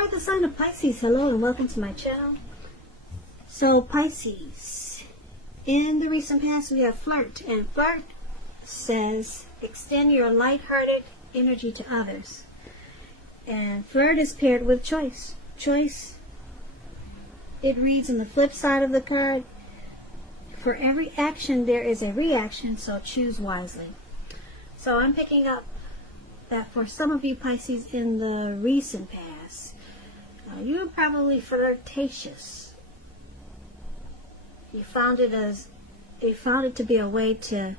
Alright, the sign of Pisces, hello and welcome to my channel. So Pisces, in the recent past we have flirt, and flirt says extend your light-hearted energy to others. And flirt is paired with choice. Choice, it reads on the flip side of the card, for every action there is a reaction, so choose wisely. So I'm picking up that for some of you Pisces in the recent past, you were probably flirtatious. You found it to be a way to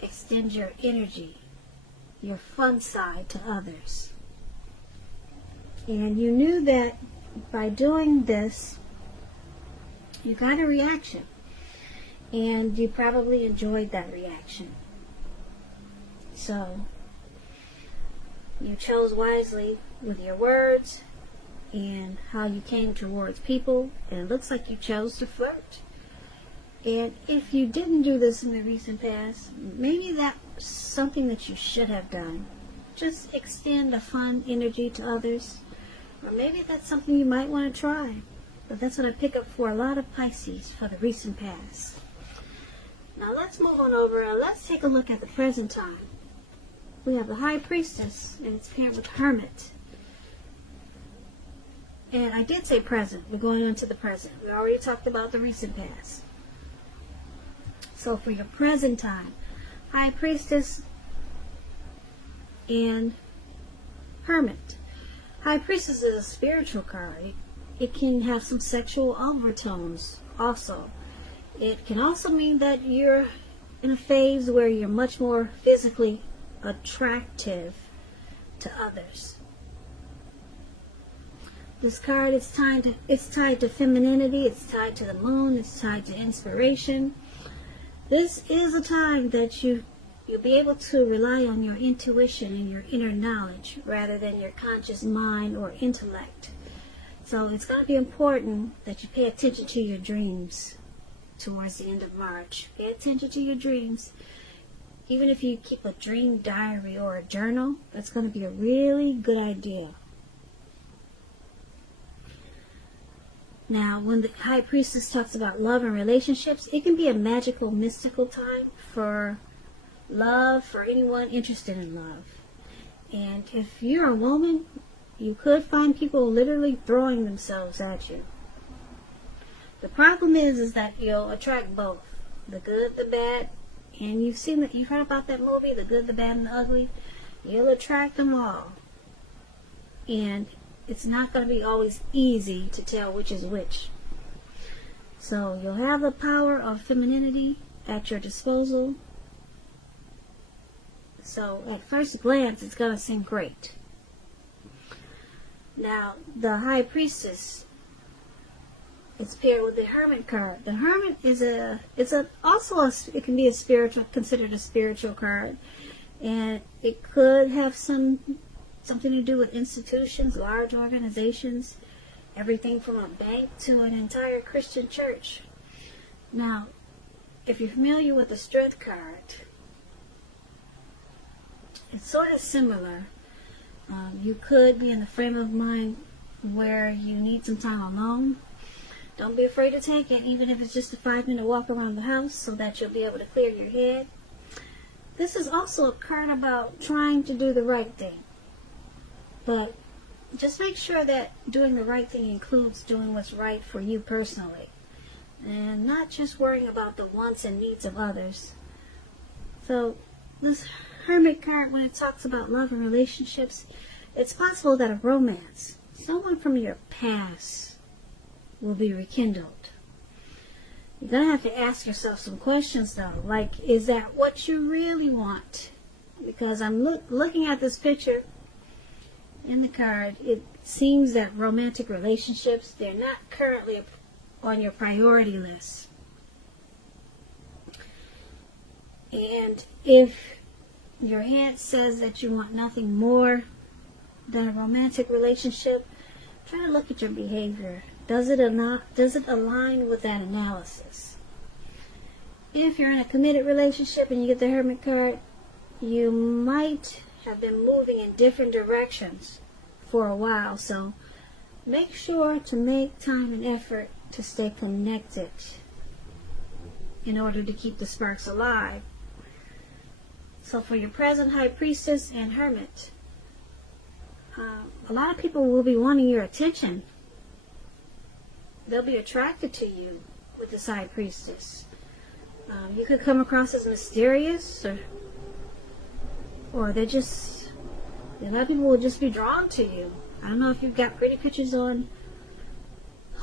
extend your energy, your fun side to others. And you knew that by doing this, you got a reaction. And you probably enjoyed that reaction. So, you chose wisely with your words and how you came towards people, and it looks like you chose to flirt. And if you didn't do this in the recent past, maybe that's something that you should have done. Just extend a fun energy to others, or maybe that's something you might want to try. But that's what I pick up for a lot of Pisces for the recent past. Now let's move on over and let's take a look at the present time. We have the High Priestess, and it's paired with Hermit. And I did say present. We're going on to the present. We already talked about the recent past. So for your present time, High Priestess and Hermit. High Priestess is a spiritual card. It can have some sexual overtones also. It can also mean that you're in a phase where you're much more physically attractive to others. This card is tied to femininity, it's tied to the moon, it's tied to inspiration. This is a time that you'll be able to rely on your intuition and your inner knowledge rather than your conscious mind or intellect. So it's going to be important that you pay attention to your dreams towards the end of March. Pay attention to your dreams. Even if you keep a dream diary or a journal, that's going to be a really good idea. Now, when the High Priestess talks about love and relationships, it can be a magical, mystical time for love, for anyone interested in love. And if you're a woman, you could find people literally throwing themselves at you. The problem is that you'll attract both, the good, the bad, and you've heard about that movie, The Good, the Bad, and the Ugly. You'll attract them all. And it's not going to be always easy to tell which is which. So you'll have the power of femininity at your disposal. So at first glance, it's going to seem great. Now, the High Priestess, it's paired with the Hermit card. The Hermit is it can be considered a spiritual card, and it could have something to do with institutions, large organizations, everything from a bank to an entire Christian church. Now, if you're familiar with the Strength card, it's sort of similar. You could be in the frame of mind where you need some time alone. Don't be afraid to take it, even if it's just a 5-minute walk around the house, so that you'll be able to clear your head. This is also a card about trying to do the right thing. But just make sure that doing the right thing includes doing what's right for you personally, and not just worrying about the wants and needs of others. So this Hermit card, when it talks about love and relationships, it's possible that a romance, someone from your past, will be rekindled. You're going to have to ask yourself some questions though, like, is that what you really want? Because I'm looking at this picture in the card, it seems that romantic relationships, they're not currently on your priority list. And if your head says that you want nothing more than a romantic relationship, try to look at your behavior. Does it align with that analysis? If you're in a committed relationship and you get the Hermit card, you might have been moving in different directions for a while. So make sure to make time and effort to stay connected in order to keep the sparks alive. So for your present high priestess and hermit, a lot of people will be wanting your attention. They'll be attracted to you with this high priestess. You could come across as mysterious, or they're just, a lot of people will just be drawn to you. I don't know if you've got pretty pictures online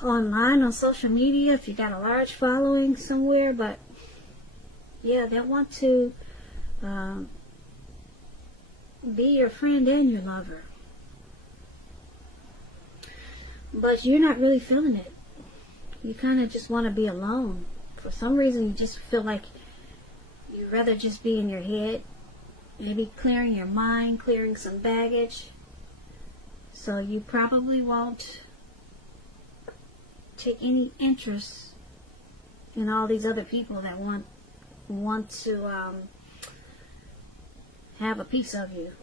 on social media, if you got a large following somewhere, but yeah, they want to be your friend and your lover. But you're not really feeling it. You kind of just want to be alone. For some reason, you just feel like you'd rather just be in your head, maybe clearing your mind, clearing some baggage. So you probably won't take any interest in all these other people that want to have a piece of you.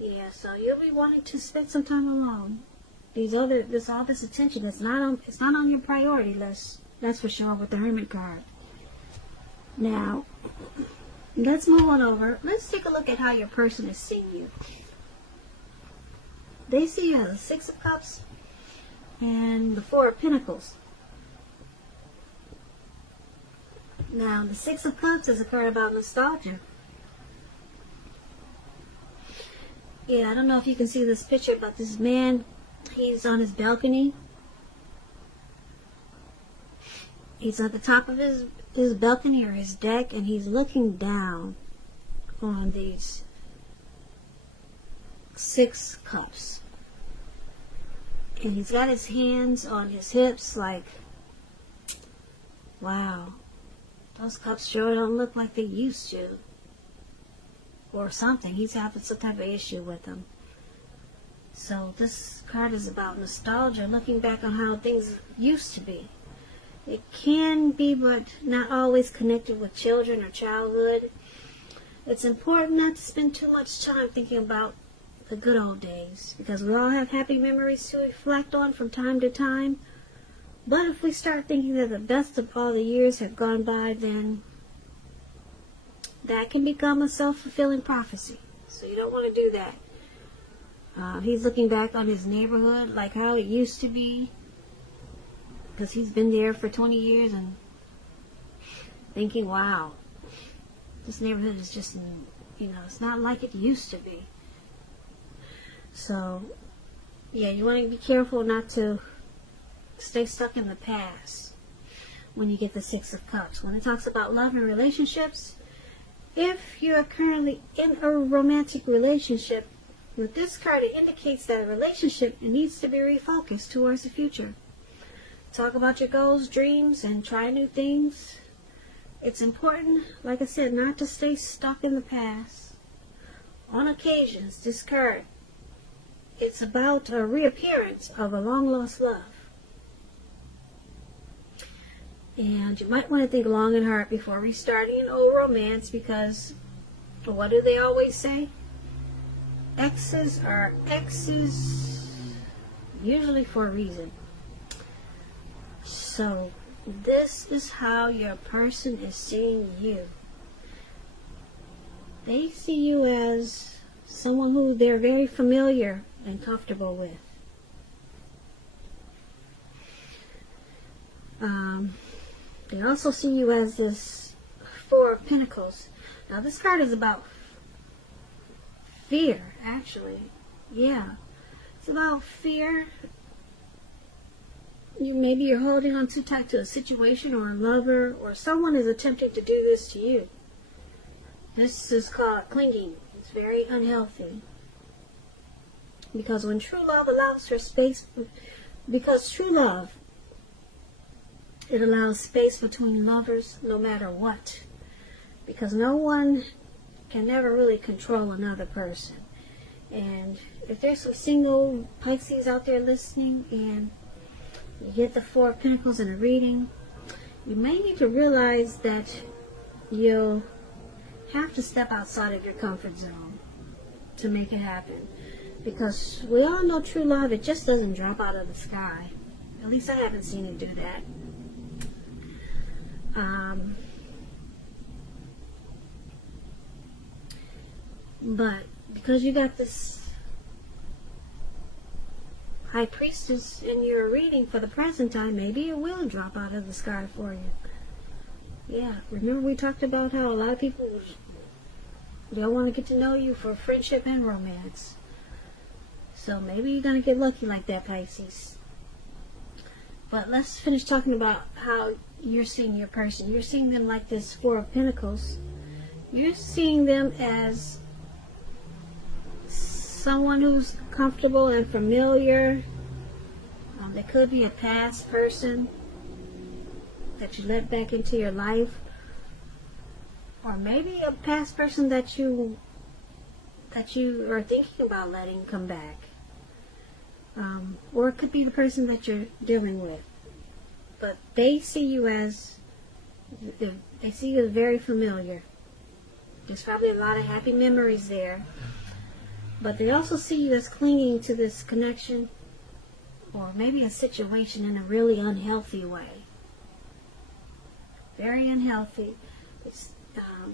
Yeah, so you'll be wanting to spend some time alone. All this attention, it's not on your priority list. That's for sure with the Hermit card. Now, let's move on over. Let's take a look at how your person is seeing you. They see you as a Six of Cups and the Four of Pentacles. Now, the Six of Cups is a card about nostalgia. Yeah, I don't know if you can see this picture, but this man, he's on his balcony. He's at the top of his balcony or his deck, and he's looking down on these Six Cups. And he's got his hands on his hips like, wow, those cups sure don't look like they used to. Or something. He's having some type of issue with them. So this card is about nostalgia, looking back on how things used to be. It can be, but not always connected with children or childhood. It's important not to spend too much time thinking about the good old days, because we all have happy memories to reflect on from time to time. But if we start thinking that the best of all the years have gone by, then that can become a self-fulfilling prophecy. So you don't want to do that. He's looking back on his neighborhood like how it used to be, because he's been there for 20 years and thinking, wow, this neighborhood is just, it's not like it used to be. So, yeah, you want to be careful not to stay stuck in the past when you get the Six of Cups. When it talks about love and relationships, if you are currently in a romantic relationship, with this card it indicates that a relationship needs to be refocused towards the future. Talk about your goals, dreams, and try new things. It's important, like I said, not to stay stuck in the past. On occasions, this card, it's about a reappearance of a long-lost love. And you might want to think long and hard before restarting an old romance, because what do they always say? Exes are exes, usually for a reason. So this is how your person is seeing you. They see you as someone who they're very familiar and comfortable with. They also see you as this Four of Pentacles. Now this card is about fear, actually. Yeah. It's about fear. Maybe you're holding on too tight to a situation or a lover, or someone is attempting to do this to you. This is called clinging. It's very unhealthy. Because when true love allows for space, because true love, it allows space between lovers no matter what. Because no one can never really control another person. And if there's some single Pisces out there listening and you get the Four of Pentacles in a reading, you may need to realize that you'll have to step outside of your comfort zone. to make it happen. Because we all know true love, it just doesn't drop out of the sky. At least I haven't seen it do that. But because you got this high priestess in your reading for the present time, maybe it will drop out of the sky for you. Yeah, remember we talked about how a lot of people, they'll want to get to know you for friendship and romance. So maybe you're going to get lucky like that, Pisces. But let's finish talking about how you're seeing your person. You're seeing them like this Four of Pentacles. You're seeing them as someone who's comfortable and familiar. They could be a past person that you let back into your life, or maybe a past person that you are thinking about letting come back, or it could be the person that you're dealing with. But they see you as very familiar. There's probably a lot of happy memories there. But they also see you as clinging to this connection, or maybe a situation, in a really unhealthy way. Very unhealthy.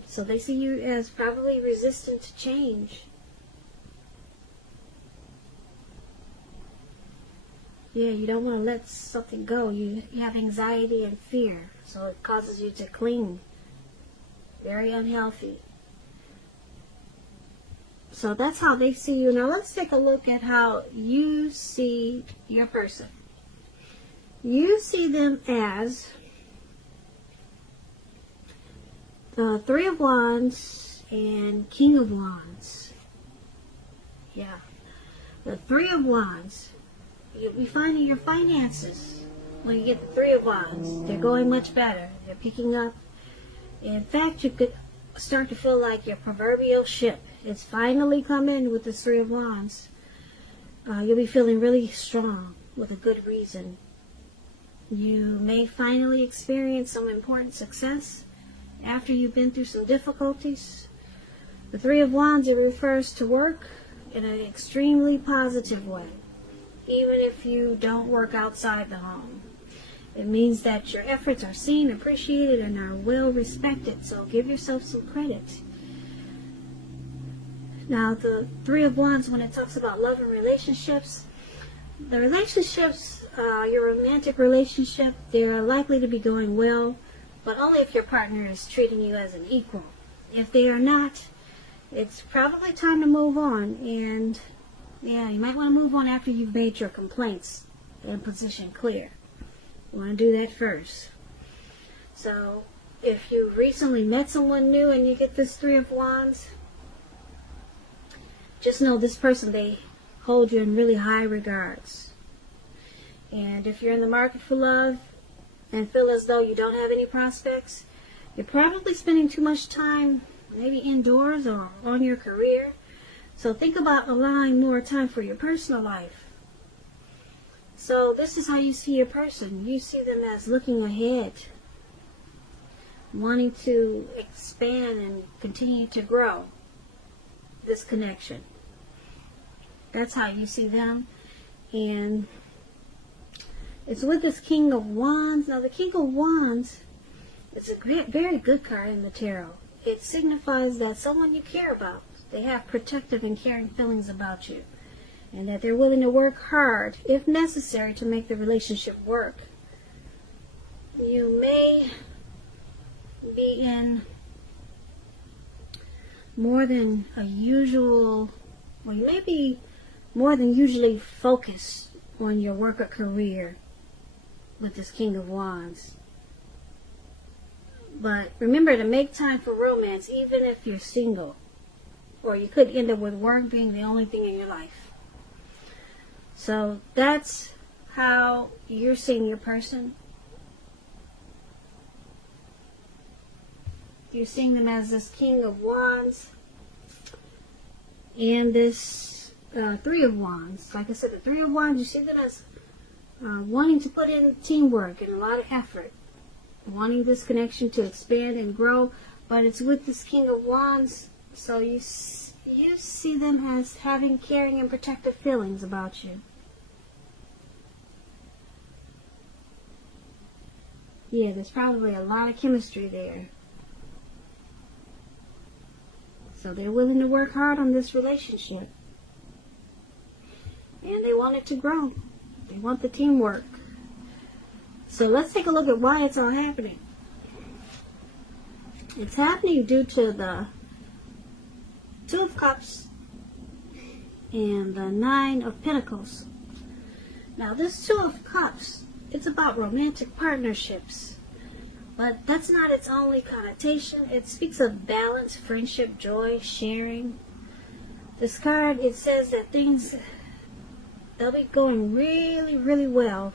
So they see you as probably resistant to change. Yeah, you don't want to let something go. You have anxiety and fear, so it causes you to cling. Very unhealthy. So that's how they see you. Now let's take a look at how you see your person. You see them as the Three of Wands and King of Wands. Yeah. The Three of Wands. You'll be finding your finances when you get the Three of Wands. They're going much better. They're picking up. In fact, you could start to feel like your proverbial ship. It's finally coming with the Three of Wands. You'll be feeling really strong with a good reason. You may finally experience some important success after you've been through some difficulties. The Three of Wands, it refers to work in an extremely positive way, even if you don't work outside the home. It means that your efforts are seen, appreciated, and are well respected, so give yourself some credit. Now, the Three of Wands, when it talks about love and relationships, the relationships, your romantic relationship, they're likely to be going well, but only if your partner is treating you as an equal. If they are not, it's probably time to move on. And yeah, you might want to move on after you've made your complaints and position clear. You want to do that first. So if you recently met someone new and you get this Three of Wands, just know this person, they hold you in really high regards. And if you're in the market for love and feel as though you don't have any prospects, you're probably spending too much time maybe indoors or on your career. So think about allowing more time for your personal life. So this is how you see your person. You see them as looking ahead, wanting to expand and continue to grow this connection. That's how you see them. And it's with this King of Wands. Now the King of Wands is a very good card in the tarot. It signifies that someone you care about, they have protective and caring feelings about you, and that they're willing to work hard, if necessary, to make the relationship work. You may be in more than a usual, well, you may be more than usually focused on your work or career with this King of Wands. But remember to make time for romance, even if you're single. Or you could end up with work being the only thing in your life. So that's how you're seeing your person. You're seeing them as this King of Wands and this Three of Wands. Like I said, the Three of Wands, you see them as wanting to put in teamwork and a lot of effort, wanting this connection to expand and grow. But it's with this King of Wands, so You see them as having caring and protective feelings about you. Yeah, there's probably a lot of chemistry there. So they're willing to work hard on this relationship. And they want it to grow. They want the teamwork. So let's take a look at why it's all happening. It's happening due to the Two of Cups and the Nine of Pentacles. Now this Two of Cups, it's about romantic partnerships. But that's not its only connotation. It speaks of balance, friendship, joy, sharing. This card, it says that things, they'll be going really, really well.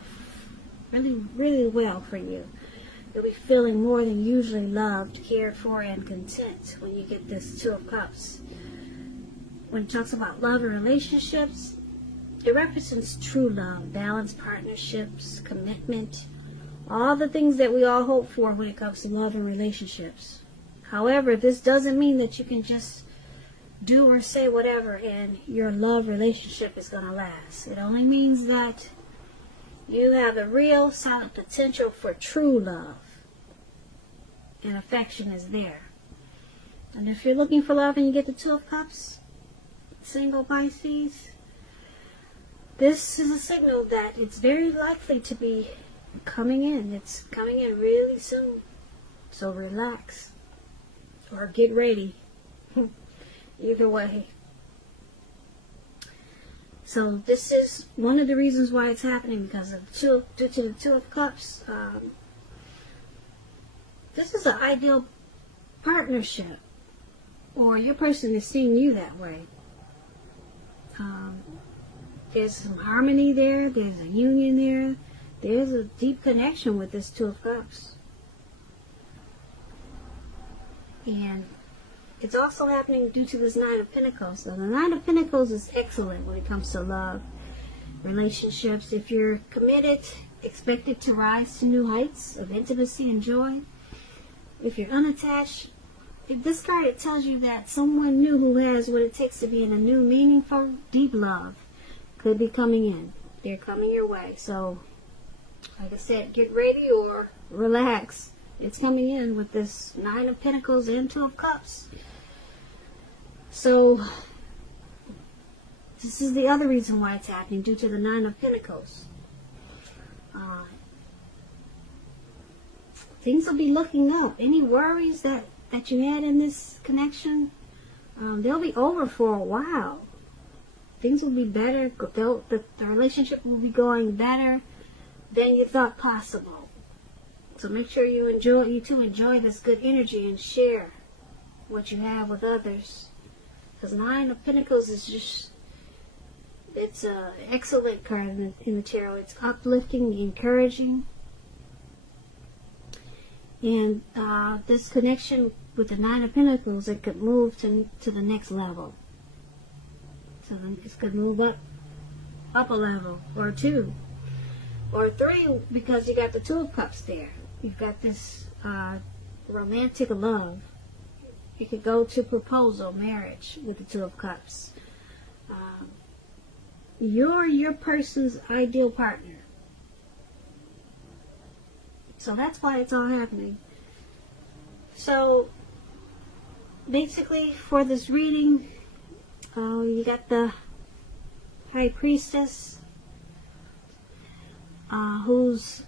Really, really well for you. You'll be feeling more than usually loved, cared for, and content when you get this Two of Cups. When it talks about love and relationships, it represents true love, balanced partnerships, commitment, all the things that we all hope for when it comes to love and relationships. However, this doesn't mean that you can just do or say whatever and your love relationship is going to last. It only means that you have a real solid potential for true love. And affection is there. And if you're looking for love and you get the Two of Cups, single Pisces, this is a signal that it's very likely to be coming in. It's coming in really soon. So relax. Or get ready. Either way. So this is one of the reasons why it's happening, because of due to the Two of Cups. This is an ideal partnership, or your person is seeing you that way. There's some harmony there. There's a union there. There's a deep connection with this Two of Cups. And it's also happening due to this Nine of Pentacles. So the Nine of Pentacles is excellent when it comes to love, relationships. If you're committed, expect it to rise to new heights of intimacy and joy. If you're unattached, if this card, it tells you that someone new who has what it takes to be in a new, meaningful, deep love could be coming in. They're coming your way. So, like I said, get ready or relax. It's coming in with this Nine of Pentacles and Two of Cups. So, this is the other reason why it's happening, due to the Nine of Pentacles. Things will be looking up. Any worries that you had in this connection, they'll be over for a while. Things will be better. The relationship will be going better than you thought possible. So make sure you enjoy this good energy and share what you have with others. Because Nine of Pentacles is just, it's an excellent card in the tarot. It's uplifting, encouraging. And this connection with the Nine of Pentacles, it could move to the next level. So it could move up a level, or two, or three, because you got the Two of Cups there. You've got this romantic love. You could go to proposal, marriage, with the Two of Cups. You're your person's ideal partner. So that's why it's all happening. So basically, for this reading, you got the High Priestess, who's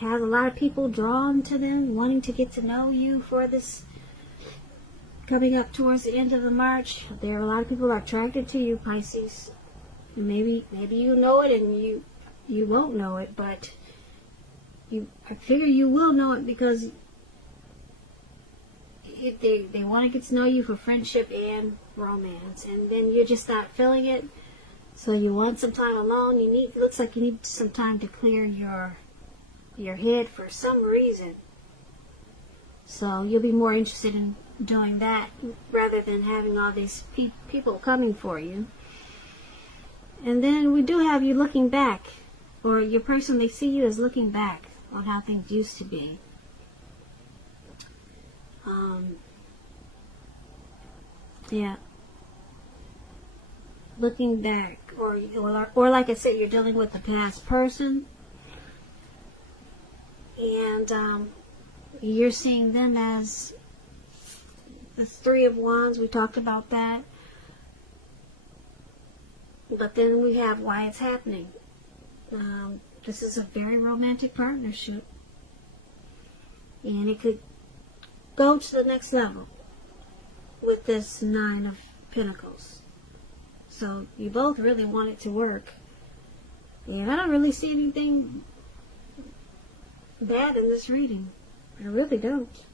has a lot of people drawn to them, wanting to get to know you for this coming up towards the end of the March. There are a lot of people attracted to you, Pisces. And maybe you know it, and you won't know it, but I figure you will know it, because they want to get to know you for friendship and romance, and then you're just not feeling it. So you want some time alone. It looks like you need some time to clear your head for some reason. So you'll be more interested in doing that rather than having all these people coming for you. And then we do have you looking back, or your person, they see you as looking back on how things used to be. Yeah. looking back, or like I said, you're dealing with a past person, and you're seeing them as the Three of Wands. We talked about that. But then we have why it's happening. This is a very romantic partnership. And it could go to the next level with this Nine of Pentacles. So you both really want it to work. And I don't really see anything bad in this reading. I really don't.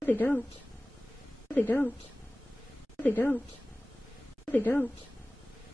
Really don't. Really don't. Really don't. Really don't.